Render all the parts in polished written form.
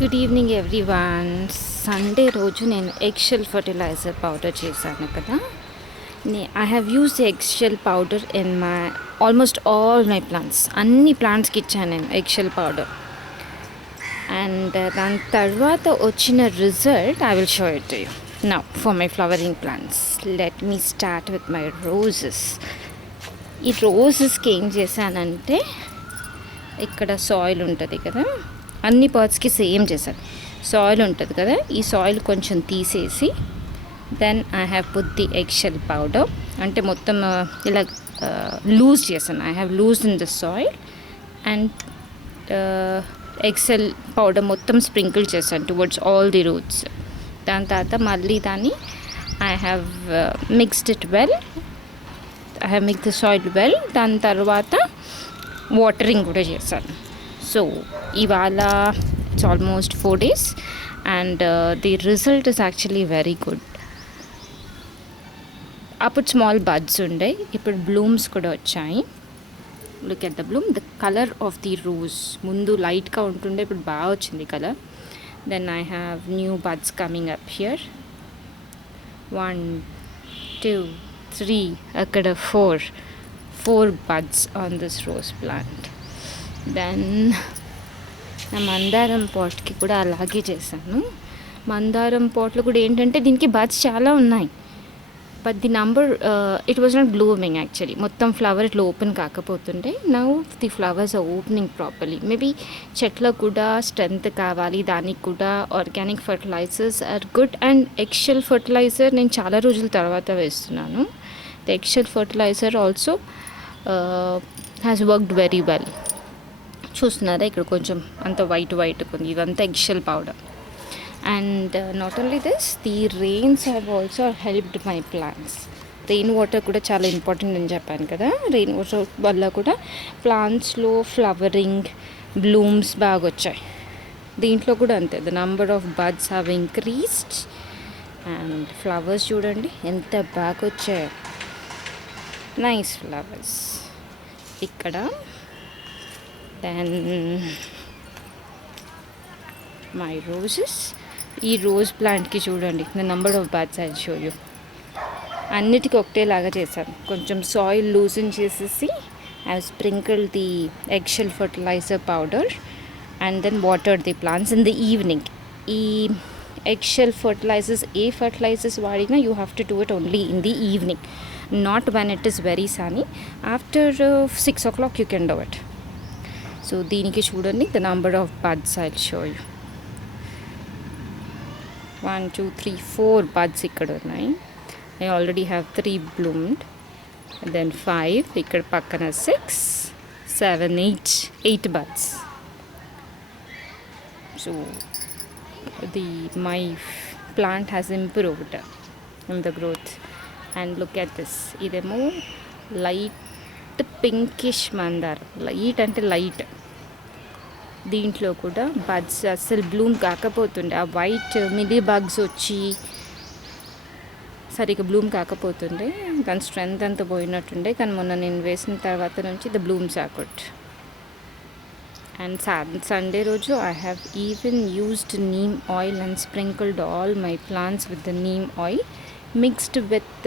Good evening everyone. Sunday రోజు నేను eggshell fertiliser powder చేశాను కదా. I have used eggshell powder in my almost all my plants. అన్ని ప్లాంట్స్కి ఇచ్చాను నేను ఎగ్షెల్ పౌడర్. అండ్ దాని తర్వాత వచ్చిన result I will show it to you now for my flowering plants. Let me start with my roses. ఈ రోజెస్కి ఏం చేశానంటే, ఇక్కడ సాయిల్ ఉంటుంది కదా, అన్ని పార్ట్స్కి సేమ్ చేశాను. సాయిల్ ఉంటుంది కదా, ఈ సాయిల్ కొంచెం తీసేసి then I have put the eggshell powder. అంటే మొత్తం ఇలా లూజ్ చేశాను. I have loose in the soil and eggshell powder మొత్తం స్ప్రింకిల్ చేశాను టువర్డ్స్ ఆల్ ది రూట్స్. దాని తర్వాత మళ్ళీ దాన్ని I have mixed it well. I have mix the soil well. దాని తర్వాత వాటరింగ్ కూడా చేశాను. సో ఇవాళ it's almost 4 days and the result is actually very good. అప్పుడు స్మాల్ బడ్స్ ఉండే, ఇప్పుడు బ్లూమ్స్ కూడా వచ్చాయి. Look at the bloom, the colour of the rose. ముందు లైట్గా ఉంటుండే, ఇప్పుడు బాగా వచ్చింది colour. Then I have new buds coming up here. 1 2 3 అక్కడ 4 buds on this rose plant. Then నా మందారం పాట్కి కూడా అలాగే చేశాను. మందారం పాట్లో కూడా ఏంటంటే దీనికి బడ్స్ చాలా ఉన్నాయి, but the number it was not blooming actually. మొత్తం ఫ్లవర్ ఇట్లా ఓపెన్ కాకపోతుండే. Now the flowers are opening properly. Maybe చెట్లకు కూడా స్ట్రెంగ్త్ కావాలి, దానికి కూడా organic fertilizers are good. And eggshell fertilizer నేను చాలా రోజుల తర్వాత వేస్తున్నాను. The eggshell fertilizer also has worked very well. చూస్తున్నారా, ఇక్కడ కొంచెం అంత వైట్ ఉంది. ఇదంతా eggshell powder. And not only this, the rains have also helped my plants. Rain water కూడా చాలా ఇంపార్టెంట్ అని చెప్పాను కదా. రెయిన్ వాటర్ వల్ల కూడా ప్లాంట్స్లో ఫ్లవరింగ్, బ్లూమ్స్ బాగా వచ్చాయి. దీంట్లో కూడా అంతే, the number of buds have increased and flowers చూడండి ఎంత బాగా వచ్చాయో. నైస్ ఫ్లవర్స్ ఇక్కడ. Then my roses. ఈ రోజ్ ప్లాంట్కి చూడండి the number of buds I show you. అన్నిటికీ ఒకటేలాగా చేశాను. కొంచెం సాయిల్ లూజన్ చేసేసి I sprinkle the eggshell fertiliser powder and then water the plants in the evening. ఈ ఎగ్షెల్ ఫర్టిలైజర్స్, ఏ ఫర్టిలైజర్స్ వాడినా you have to do it only in the evening, not when it is very sunny. After 6 o'clock you can do it. So దీనికి చూడండి the number of buds I show you. 1 2 3 4 buds ఇక్కడ ఉన్నాయి. I already have 3 bloomed. Then 5 ఇక్కడ పక్కన 6 7 8 buds. So my plant has improved in the growth. And look at this, ఇదేమో light pinkish మందారం. లైట్ అంటే లైట్. దీంట్లో కూడా బడ్స్ అస్సలు బ్లూమ్ కాకపోతుండే. ఆ వైట్ మిలీ బగ్స్ వచ్చి సరిగ్గా బ్లూమ్ కాకపోతుండే. దాని స్ట్రెంగ్త్ అంతా పోయినట్టుండే. కానీ మొన్న నేను వేసిన తర్వాత నుంచి the blooms are good. And Sunday రోజు I have even used neem oil and sprinkled all my plants with the neem oil mixed with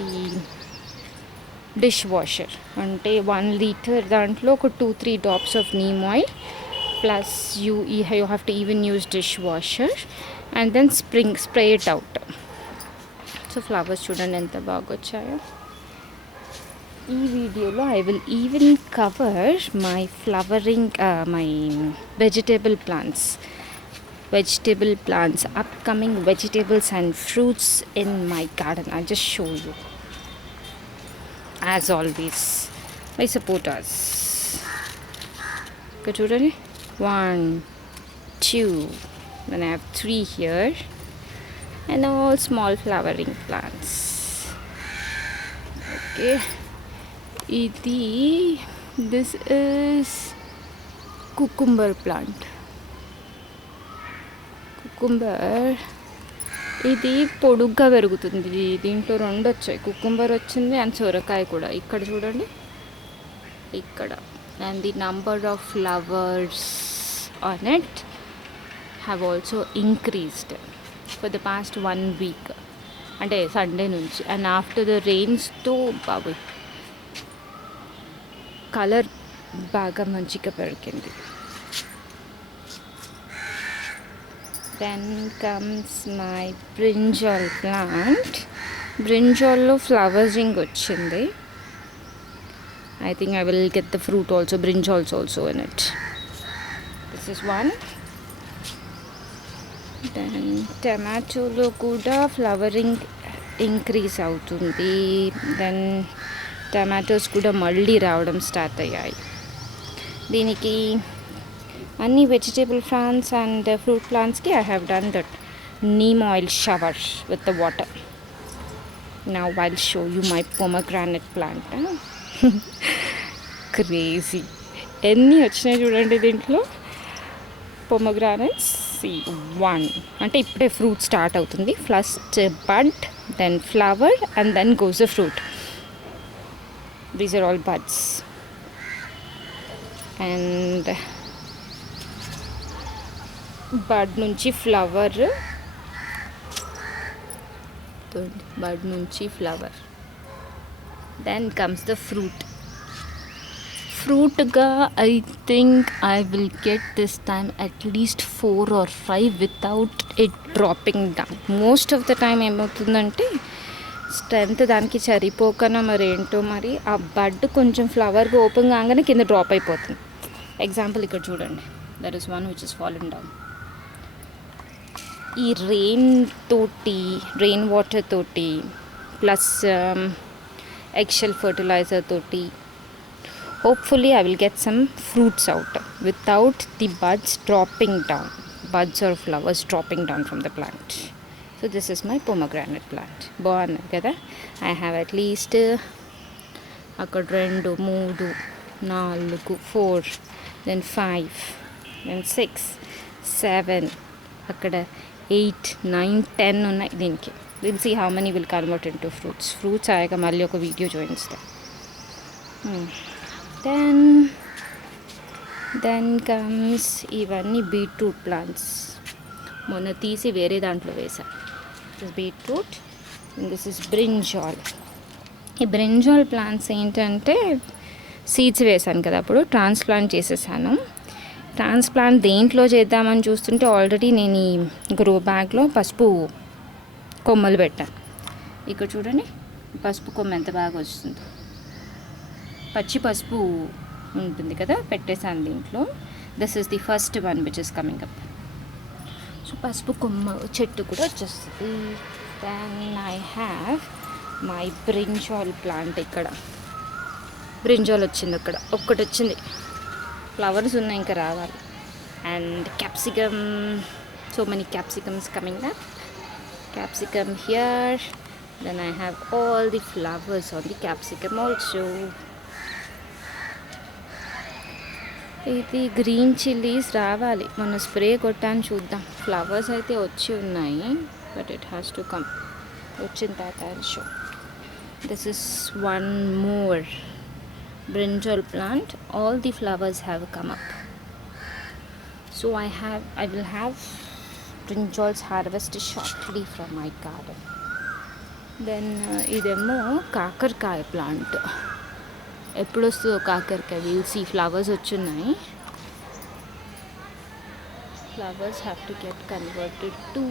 the dish washer. అంటే 1 liter దాంట్లో ఒక 2-3 drops of neem oil plus you have to even use dish washer and then spray it out. So flowers చూడండి ఎంత బాగా వచ్చాయో. ఈ వీడియోలో I will even cover my flowering my vegetable plants, upcoming vegetables and fruits in my garden. I'll just show you. As always, my supporters. Good చూడండి. 1 2, then I have 3 here and all small flowering plants. Okay, this is cucumber plant. Cucumber ఇది పొడుగ్గా పెరుగుతుంది. దీంట్లో 2 వచ్చాయి, కుకుంబర్ వచ్చింది అండ్ సొరకాయ కూడా. ఇక్కడ చూడండి, ఇక్కడ. And the number of flowers on it have also increased for the past 1 week. అంటే సండే నుంచి. అండ్ ఆఫ్టర్ ద రెయిన్స్తో బాబోయ్ కలర్ బాగా మంచిగా పెరిగింది. Then comes my brinjal plant. బ్రింజాల్లో ఫ్లవరింగ్ వచ్చింది. I think I will get the fruit also, brinjals also in it. This is one. Then tomato lo kuda flowering increase avutundi. Then tomatoes kuda malli raavadam start ayyayi. Deeniki anni vegetable plants and fruit plants ki I have done that neem oil shower with the water. Now I'll show you my pomegranate plant. Crazy ఎన్ని వచ్చినాయి చూడండి దీంట్లో pomegranates. One అంటే ఇప్పుడే fruit start అవుతుంది. First bud, then flower and then goes the fruit. These are all buds. And bud నుంచి flower, bud నుంచి flower, then comes the fruit. ఫ్రూట్గా I think I will get this time at least 4 or 5 without it dropping down. Most of the time ఏమవుతుందంటే strength దానికి సరిపోకనా మరి ఏంటో మరి ఆ బడ్ కొంచెం ఫ్లవర్గా ఓపెన్ కాగానే కింద డ్రాప్ అయిపోతుంది. ఎగ్జాంపుల్ ఇక్కడ చూడండి, there is one which is fallen down. ఈ రెయిన్ వాటర్ తోటి ప్లస్ ఎగ్షెల్ ఫర్టిలైజర్ తోటి hopefully I will get some fruits out without the buds dropping down, buds or flowers dropping down from the plant. So this is my pomegranate plant. బాగున్నాయి కదా. I have at least అక్కడ 2, 3, 4, 4, then 5, then 6, 7, అక్కడ 8, 9, 10 ఉన్నాయి దీనికి. We'll see how many will convert into fruits. Fruits అయ్యాక మళ్ళీ ఒక వీడియో చూపిస్తా. దెన్ కమ్స్ ఇవన్నీ బీట్రూట్ ప్లాంట్స్. మొన్న తీసి వేరే దాంట్లో వేసా. This beetroot and this is brinjal. ఈ బ్రింజాల్ ప్లాంట్స్ ఏంటంటే సీడ్స్ వేసాను కదా, అప్పుడు ట్రాన్స్ప్లాంట్ చేసేసాను. ట్రాన్స్ప్లాంట్ దేంట్లో చేద్దామని చూస్తుంటే ఆల్రెడీ నేను ఈ గ్రో బ్యాగ్లో పసుపు కొమ్మలు పెట్టాను. ఇక్కడ చూడండి పసుపు కొమ్మ ఎంత బాగా వస్తుంది. పచ్చి పసుపు ఉంటుంది కదా, పెట్టేసాను దీంట్లో. This is the first one which is coming up. So పసుపు కొమ్మ చెట్టు కూడా వచ్చేస్తుంది. Then I have my brinjal plant. ఇక్కడ బ్రింజాల్ వచ్చింది, అక్కడ ఒక్కటి వచ్చింది. ఫ్లవర్స్ ఉన్నాయి, ఇంకా రావాలి. And capsicum, so many capsicums coming up. Capsicum here. Then I have all the flowers on the capsicum also. ఇది గ్రీన్ చిల్లీస్ రావాలి. మొన్న స్ప్రే కొట్టాను, చూద్దాం. ఫ్లవర్స్ అయితే వచ్చి ఉన్నాయి, but it has to come. వచ్చిన తర్వాత I'll show. This is one more brinjal plant. All the flowers have come up. So I will have brinjals harvested shortly from my garden. Then ఇదేమో కాకరకాయ ప్లాంట్. ఎప్పుడు వస్తుందో కాకరకాయ, విల్ సీ. ఫ్లవర్స్ వచ్చున్నాయి. Flowers have to get converted to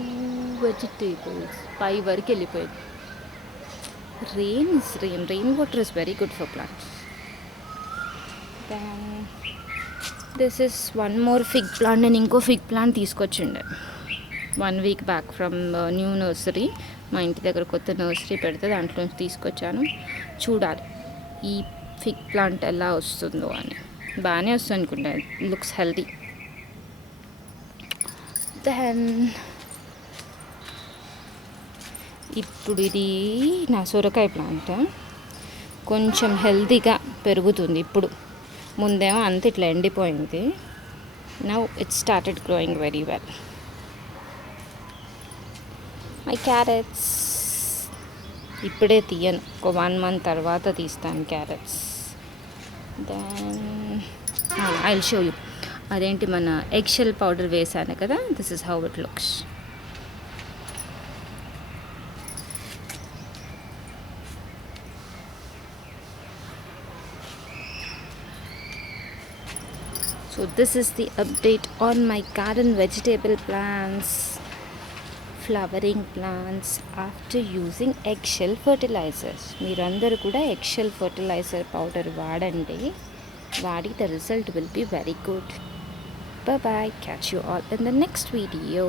vegetables. పై వరకు వెళ్ళిపోయింది. Rain water is very good for plants. Then this is one more fig plant. నేను ఇంకో ఫిగ్ ప్లాంట్ తీసుకొచ్చిండే 1 week back from new nursery. మా ఇంటి దగ్గర కొత్త నర్సరీ పెడితే దాంట్లో తీసుకొచ్చాను. చూడాలి ఈ ఫిగ్ ప్లాంట్ ఎలా వస్తుందో అని. బాగానే వస్తుంది అనుకుంటా, లుక్స్ హెల్తీ. దెన్ ఇప్పుడు ఇది నా సొరకాయ ప్లాంట్. కొంచెం హెల్తీగా పెరుగుతుంది ఇప్పుడు. ముందేమో అంత ఇట్లా ఎండిపోయింది. Now it started growing very well. My carrots ఇప్పుడే తీయను, ఒక 1 month తర్వాత తీస్తాను carrots. Then I will show you. అదేంటి మన ఎగ్షెల్ పౌడర్ వేసాను కదా, this is how it looks. So this is the update on my garden vegetable plants, flowering plants after using eggshell fertilizers. మీరందరూ కూడా eggshell fertilizer powder వాడండి. వాడి the result will be very good. Bye bye. Catch you all in the next video.